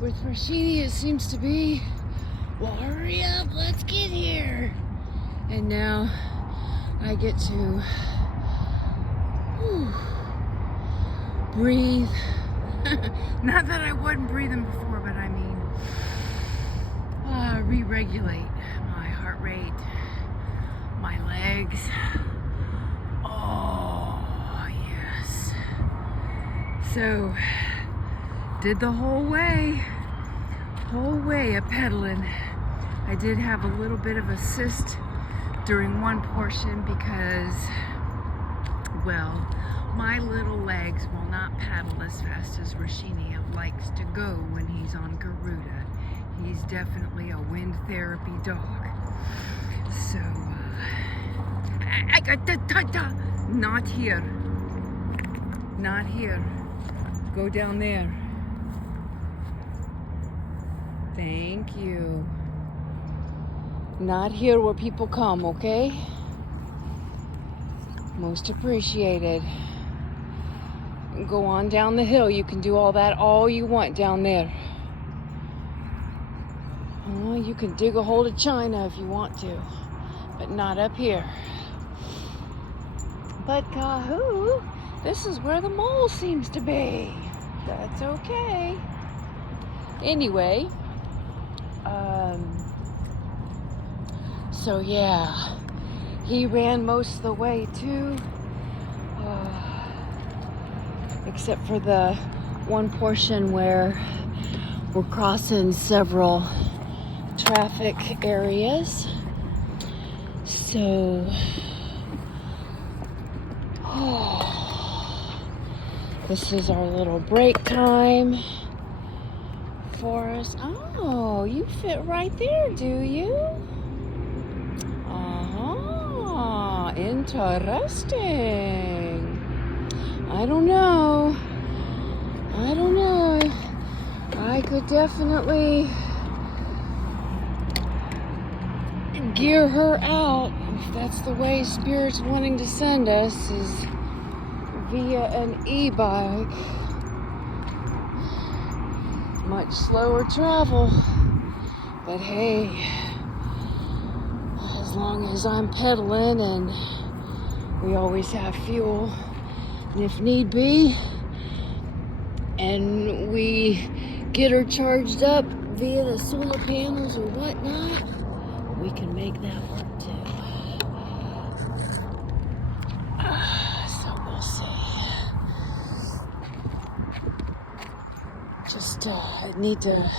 With Rashidi, it seems to be, well, hurry up, let's get here. And now I get to breathe. Not that I wasn't breathing before, but I mean, re-regulate my heart rate, my legs. Oh, yes. So, did the whole way of pedaling. I did have a little bit of assist during one portion because, well, my little legs will not paddle as fast as Rashini likes to go when he's on Garuda. He's definitely a wind therapy dog. So, not here. Not here. Go down there. Thank you. Not here where people come, okay? Most appreciated. Go on down the hill. You can do all that all you want down there. Oh, you can dig a hole to China if you want to, but not up here. But Kahoo, this is where the mole seems to be. That's okay. Anyway, so yeah, he ran most of the way too, except for the one portion where we're crossing several traffic areas. So, this is our little break time for us. Oh, you fit right there, do you? Interesting. I don't know. I could definitely gear her out if that's the way Spirit's wanting to send us, is via an e-bike. Much slower travel, but hey, as long as I'm pedaling and we always have fuel, and if need be, and we get her charged up via the solar panels or whatnot, we can make that work too. So we'll see. Just need to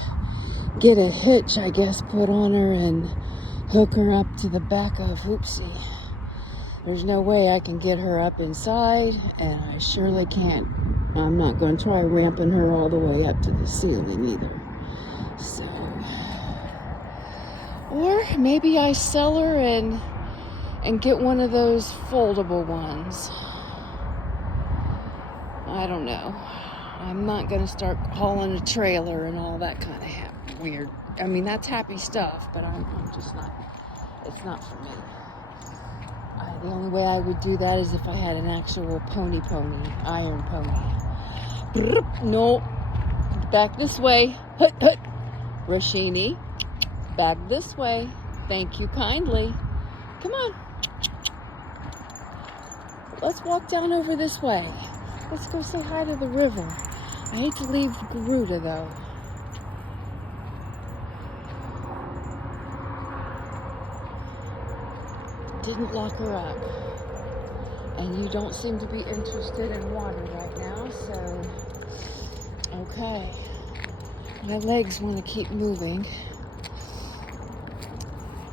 get a hitch, I guess, put on her and hook her up to the back of Hoopsie. There's no way I can get her up inside, and I surely can't. I'm not going to try ramping her all the way up to the ceiling either. So, or maybe I sell her and get one of those foldable ones. I don't know. I'm not going to start hauling a trailer and all that kind of weird. I mean, that's happy stuff, but I'm just not, it's not for me. The only way I would do that is if I had an actual pony, iron pony. No, back this way. Hut, hut. Rashini, back this way. Thank you kindly. Come on. Let's walk down over this way. Let's go say hi to the river. I hate to leave Garuda though. Didn't lock her up. And you don't seem to be interested in water right now, so okay. My legs want to keep moving.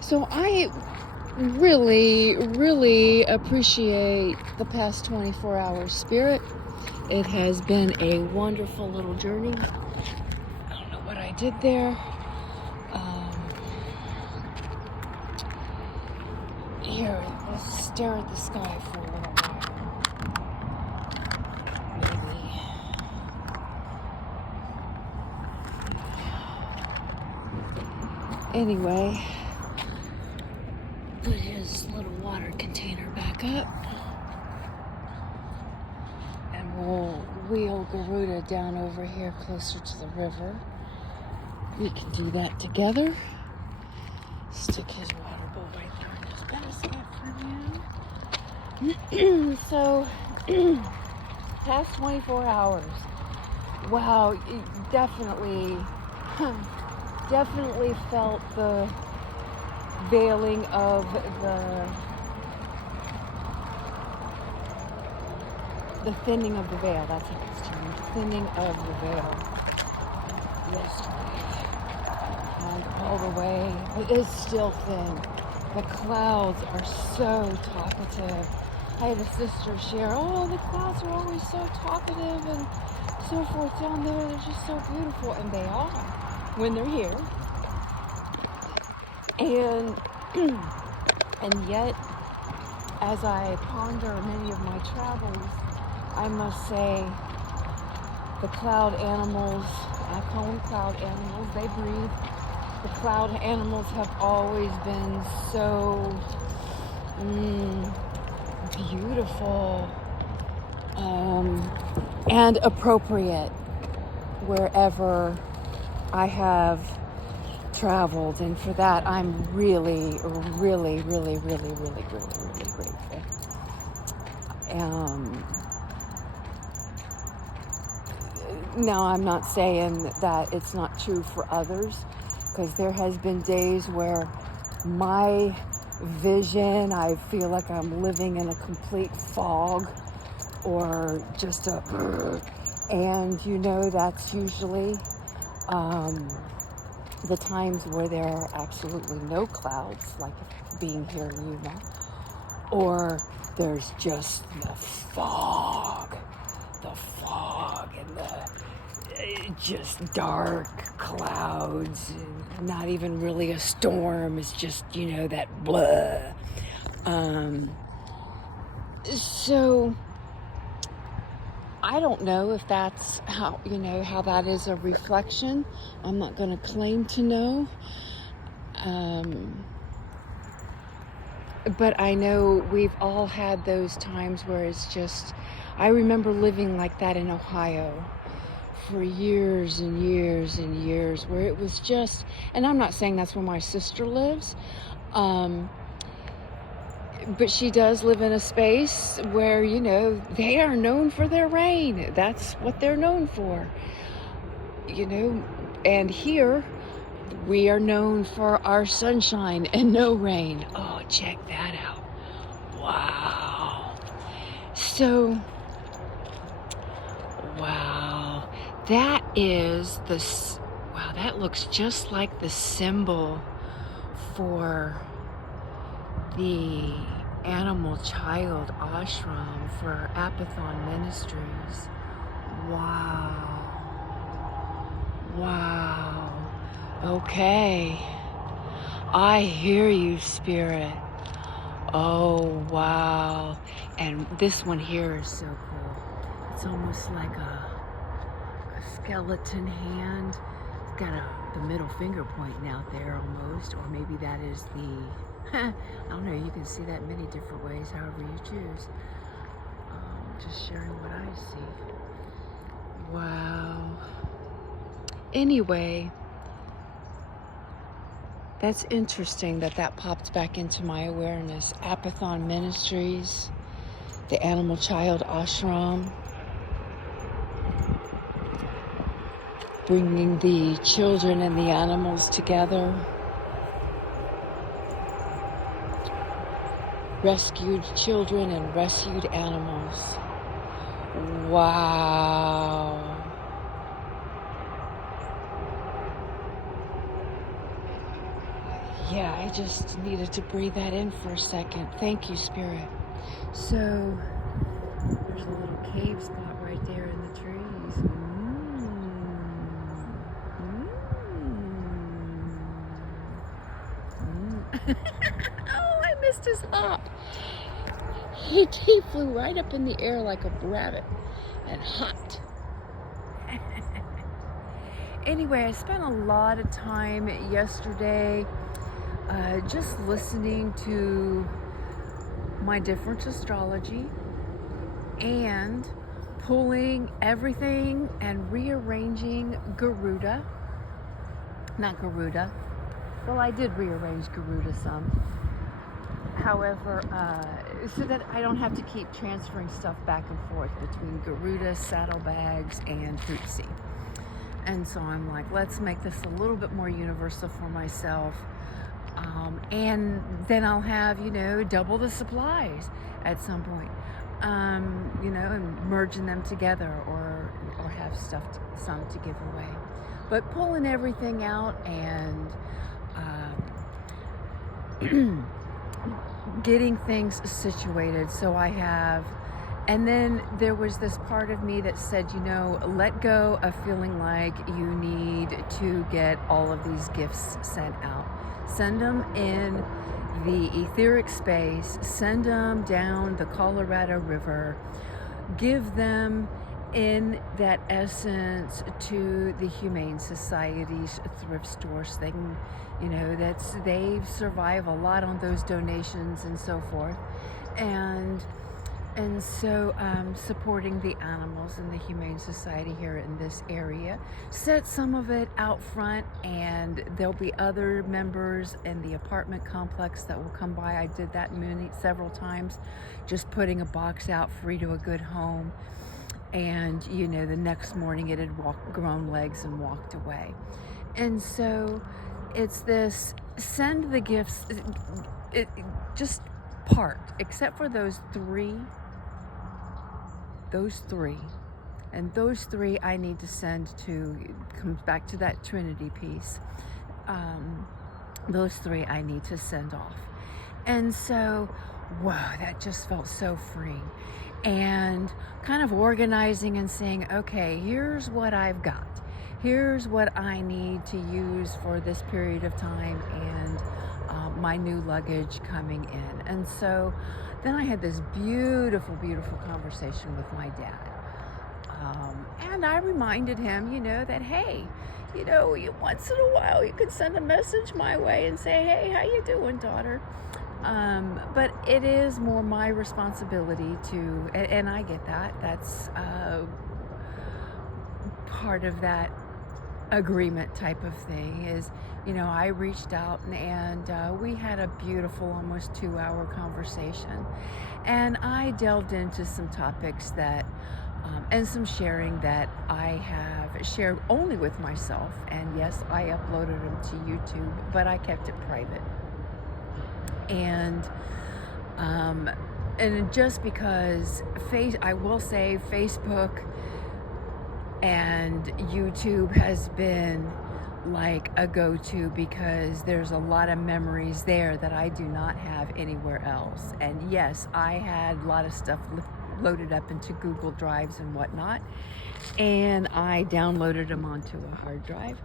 So I really appreciate the past 24 hours, Spirit. It has been a wonderful little journey. I don't know what I did there. Here, let's stare at the sky for a little while. Maybe. Anyway, put his little water container back up. And we'll wheel Garuda down over here closer to the river. We can do that together. Stick his water bowl right there in his basket for you. So, past 24 hours. Wow, it definitely felt the veiling of the thinning of the veil. That's how it's termed. Thinning of the veil. Yesterday. And all the way, it is still thin. The clouds are so talkative. I had a sister share, oh, the clouds are always so talkative and so forth down there. They're just so beautiful. And they are when they're here. And yet, as I ponder many of my travels, I must say the cloud animals, I call them cloud animals, they breathe. The cloud animals have always been so beautiful and appropriate wherever I have traveled, and for that I'm really grateful. Now, I'm not saying that it's not true for others, because there has been days where my vision, I feel like I'm living in a complete fog or just and that's usually the times where there are absolutely no clouds, like being here in Yuma, or there's just the fog and the just dark clouds, and not even really a storm. It's just, that blah. So I don't know if that's how that is a reflection. I'm not going to claim to know. But I know we've all had those times where it's just, I remember living like that in Ohio for years and years and years, where it was just, and I'm not saying that's where my sister lives, but she does live in a space where, they are known for their rain. That's what they're known for, and here we are known for our sunshine and no rain. Oh, check that out. Wow. So, wow. That is that looks just like the symbol for the Animal Child Ashram for Apathan Ministries. Wow. Okay. I hear you, Spirit. Oh, wow. And this one here is so cool. It's almost like a skeleton hand. It's got the middle finger pointing out there almost, or maybe that is I don't know, you can see that many different ways, however you choose. Just sharing what I see. Wow. Anyway, that's interesting that popped back into my awareness. Apathan Ministries, the Animal Child Ashram, bringing the children and the animals together. Rescued children and rescued animals. Wow. Yeah, I just needed to breathe that in for a second. Thank you, Spirit. So, there's a little cave spot right there in the trees. Oh, I missed his hop. He flew right up in the air like a rabbit and hopped. Anyway, I spent a lot of time yesterday just listening to my different astrology and pulling everything and rearranging Garuda not Garuda. Well, I did rearrange Garuda some. However, so that I don't have to keep transferring stuff back and forth between Garuda, saddlebags, and Hoopsie. And so I'm like, let's make this a little bit more universal for myself. And then I'll have, double the supplies at some point. And merging them together or have some to give away. But pulling everything out and getting things situated. So I have, and then there was this part of me that said, let go of feeling like you need to get all of these gifts sent out. Send them in the etheric space, send them down the Colorado River, give them in that essence to the Humane Society's thrift stores. They can, they survive a lot on those donations and so forth. And so supporting the animals in the Humane Society here in this area. Set some of it out front, and there'll be other members in the apartment complex that will come by. I did that several times, just putting a box out free to a good home. And, the next morning it had grown legs and walked away. And so it's this, send the gifts, just part, except for those three. And those three I need to send to, comes back to that Trinity piece. Those three I need to send off. And so, wow, that just felt so freeing. And kind of organizing and saying, okay, here's what I've got. Here's what I need to use for this period of time and my new luggage coming in. And so then I had this beautiful, beautiful conversation with my dad. And I reminded him, that, hey, once in a while you could send a message my way and say, hey, how you doing, daughter? But it is more my responsibility to, and I get that. That's part of that agreement type of thing is, I reached out and we had a beautiful, almost 2-hour conversation. And I delved into some topics that, and some sharing that I have shared only with myself. And yes, I uploaded them to YouTube, but I kept it private. And just because I will say Facebook and YouTube has been like a go-to because there's a lot of memories there that I do not have anywhere else. And yes, I had a lot of stuff loaded up into Google Drives and whatnot, and I downloaded them onto a hard drive,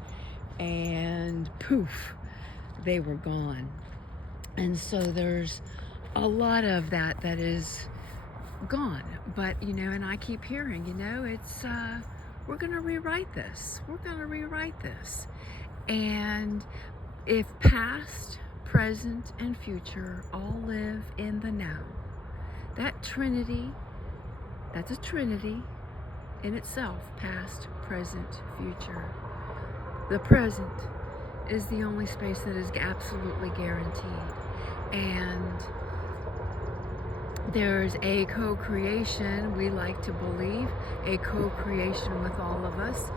and poof, they were gone. And so there's a lot of that is gone. But, and I keep hearing, it's, we're going to rewrite this. We're going to rewrite this. And if past, present, and future all live in the now, that Trinity, that's a Trinity in itself, past, present, future. The present is the only space that is absolutely guaranteed. And there's a co-creation, we like to believe, a co-creation with all of us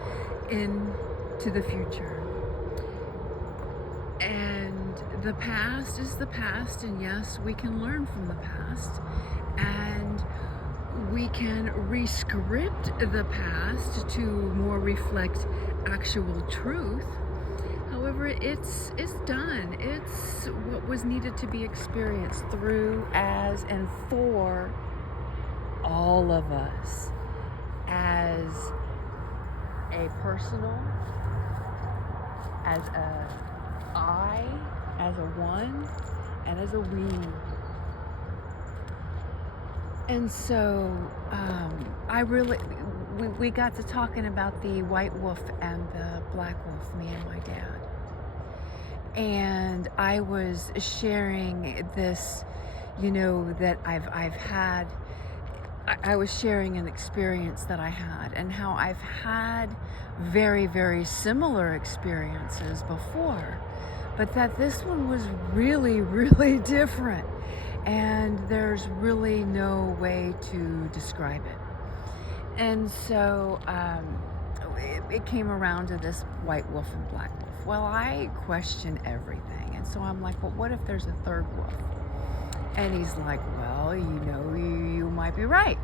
into the future. And the past is the past, and yes, we can learn from the past, and we can rescript the past to more reflect actual truth. However, it's done. It's what was needed to be experienced through, as, and for all of us as a personal, as a I, as a one, and as a we. And so we got to talking about the white wolf and the black wolf, me and my dad. And I was sharing this, that I've had I was sharing an experience that I had and how I've had very, very similar experiences before, but that this one was really, really different. And there's really no way to describe it. And so it came around to this white wolf and black wolf. Well, I question everything. And so I'm like, well, what if there's a third wolf? And he's like, well, you might be right.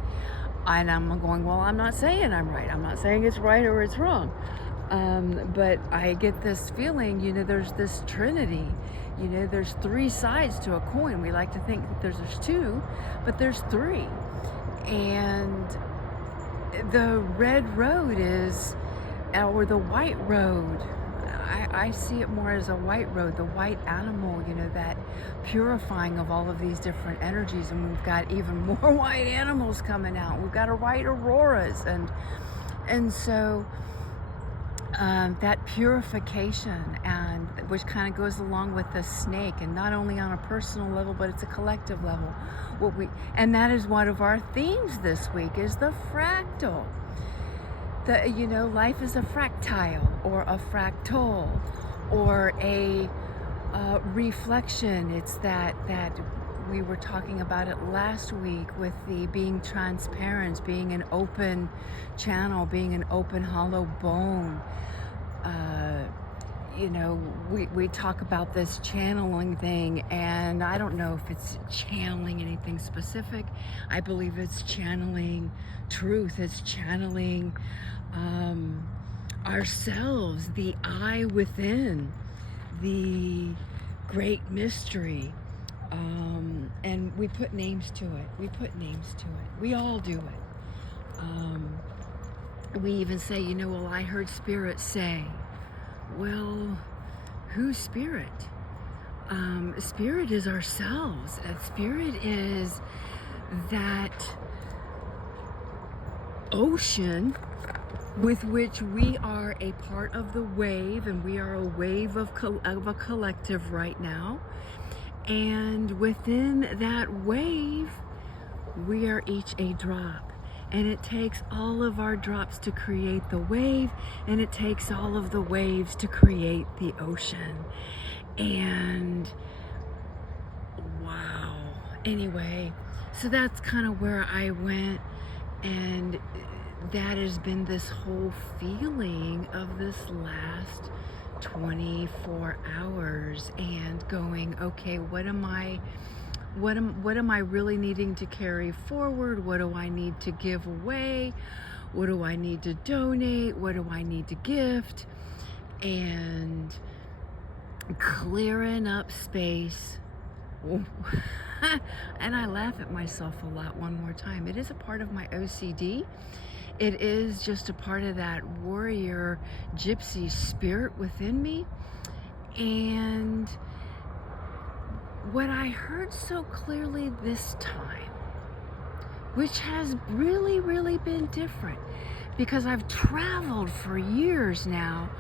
And I'm going, well, I'm not saying I'm right. I'm not saying it's right or it's wrong. But I get this feeling, there's this trinity. There's three sides to a coin. We like to think that there's two, but there's three. And the red road or the white road, I see it more as a white road, the white animal, that purifying of all of these different energies. And we've got even more white animals coming out. We've got white auroras. And so that purification, and which kind of goes along with the snake, and not only on a personal level, but it's a collective level. And that is one of our themes this week, is the fractal. Life is a fractile or a fractal or a reflection. It's that we were talking about it last week with the being transparent, being an open channel, being an open hollow bone. We talk about this channeling thing, and I don't know if it's channeling anything specific. I believe it's channeling truth. It's channeling ourselves, the I within, the great mystery. And we put names to it. We all do it. We even say, well, I heard spirit say. Well, who's spirit? Spirit is ourselves. Spirit is that ocean with which we are a part of the wave, and we are a wave of a collective right now. And within that wave, we are each a drop. And it takes all of our drops to create the wave, and it takes all of the waves to create the ocean. And wow. Anyway, so that's kind of where I went, and that has been this whole feeling of this last 24 hours, and going, okay, what am I really needing to carry forward? What do I need to give away? What do I need to donate? What do I need to gift? And clearing up space. And I laugh at myself a lot one more time. It is a part of my OCD. It is just a part of that warrior gypsy spirit within me. And what I heard so clearly this time, which has really, really been different, because I've traveled for years now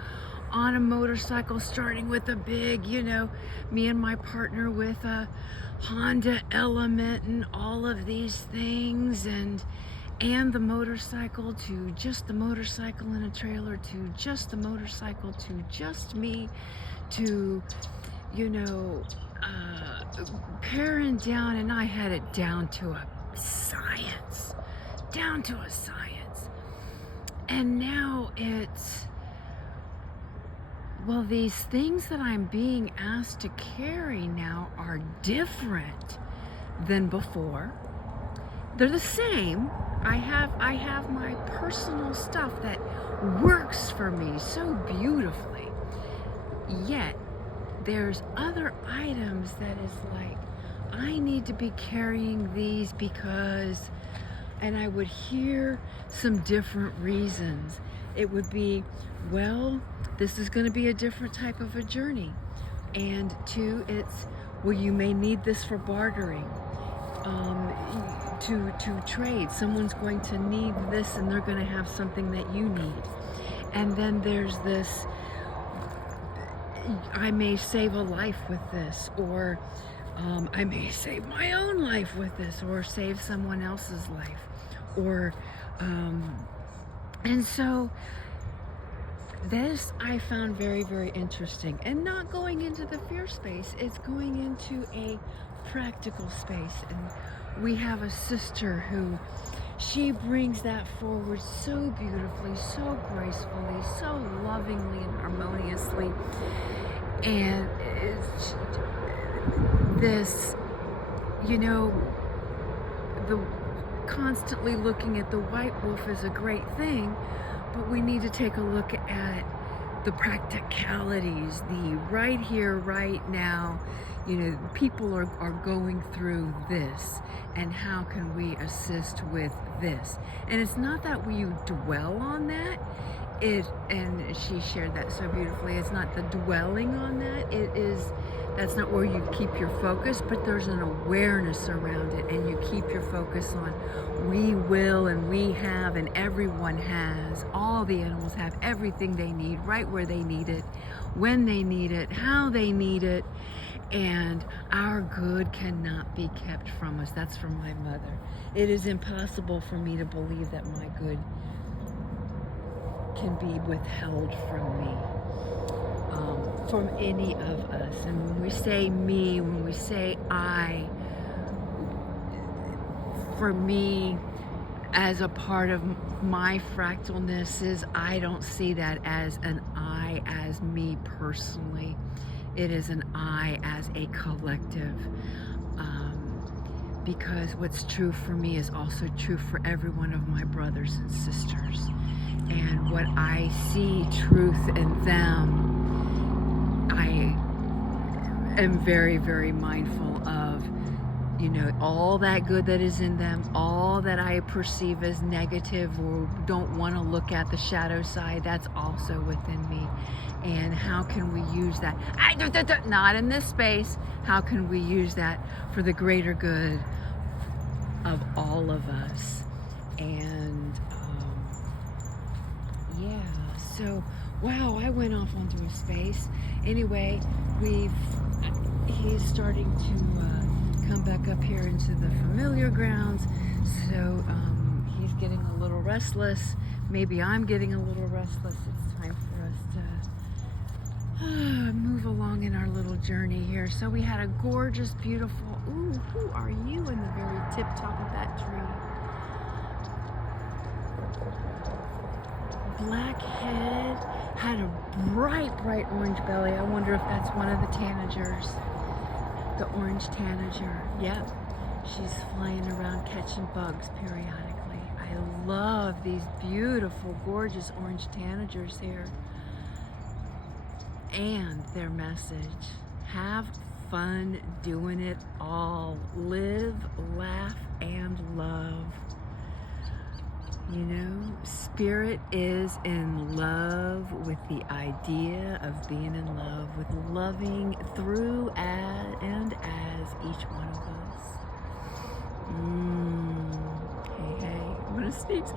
on a motorcycle, starting with a big, me and my partner with a Honda Element and all of these things, and the motorcycle, to just the motorcycle in a trailer, to just the motorcycle, to just me, to, paring down, and I had it down to a science. And now it's, well, these things that I'm being asked to carry now are different than before. They're the same. I have my personal stuff that works for me so beautifully. Yet there's other items that is like, I need to be carrying these because, and I would hear some different reasons. It would be, well, this is going to be a different type of a journey. And two, it's, well, you may need this for bartering, to trade. Someone's going to need this, and they're going to have something that you need. And then there's this, I may save a life with this, or I may save my own life with this, or save someone else's life, or and so this I found very, very interesting, and not going into the fear space, it's going into a practical space. And we have a sister who she brings that forward so beautifully, so gracefully, so lovingly and harmoniously. And it's this, you know, the constantly looking at the white wolf is a great thing, but we need to take a look at the practicalities, the right here, right now. You know, people are going through this, and how can we assist with this? And it's not that we dwell on that. And she shared that so beautifully. It's not the dwelling on that. That's not where you keep your focus, but there's an awareness around it, and you keep your focus on we will, and we have, and everyone has. All the animals have everything they need right where they need it, when they need it, how they need it, and our good cannot be kept from us. That's from my mother. It is impossible for me to believe that my good can be withheld from me, from any of us. And when we say me, when we say I, for me, as a part of my fractalness, is I don't see that as an I as me personally. It is an I as a collective. Because what's true for me is also true for every one of my brothers and sisters. And what I see truth in them, I am very, very mindful of, you know, all that good that is in them, all that I perceive as negative or don't want to look at the shadow side, that's also within me. And how can we use that? Not in this space. How can we use that for the greater good of all of us? And yeah, so wow, I went off onto a space. Anyway, he's starting to come back up here into the familiar grounds. So he's getting a little restless. Maybe I'm getting a little restless. It's time for us to move along in our little journey here. So we had a gorgeous, beautiful, ooh, who are you in the very tip top of that tree? Black head, had a bright, bright orange belly. I wonder if that's one of the tanagers. The orange tanager. Yep. She's flying around catching bugs periodically. I love these beautiful, gorgeous orange tanagers here. And their message: have fun doing it all. Live, laugh, and love. You know, spirit is in love with the idea of being in love, with loving through and as each one of us. Hey, I'm gonna sneeze.